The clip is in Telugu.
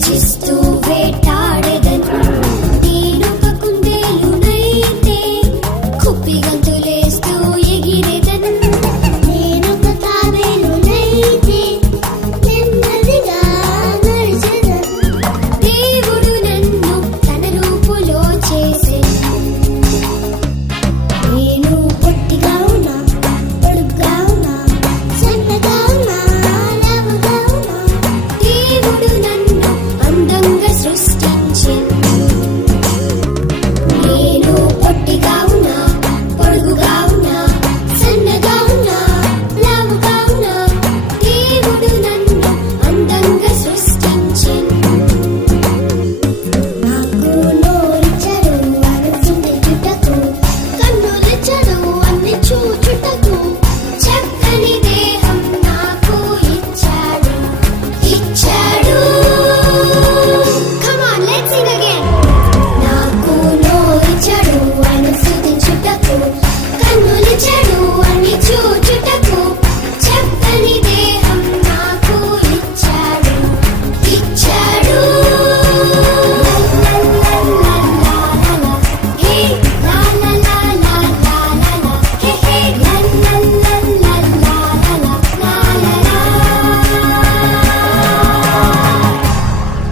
రక్షిస్తూ వేట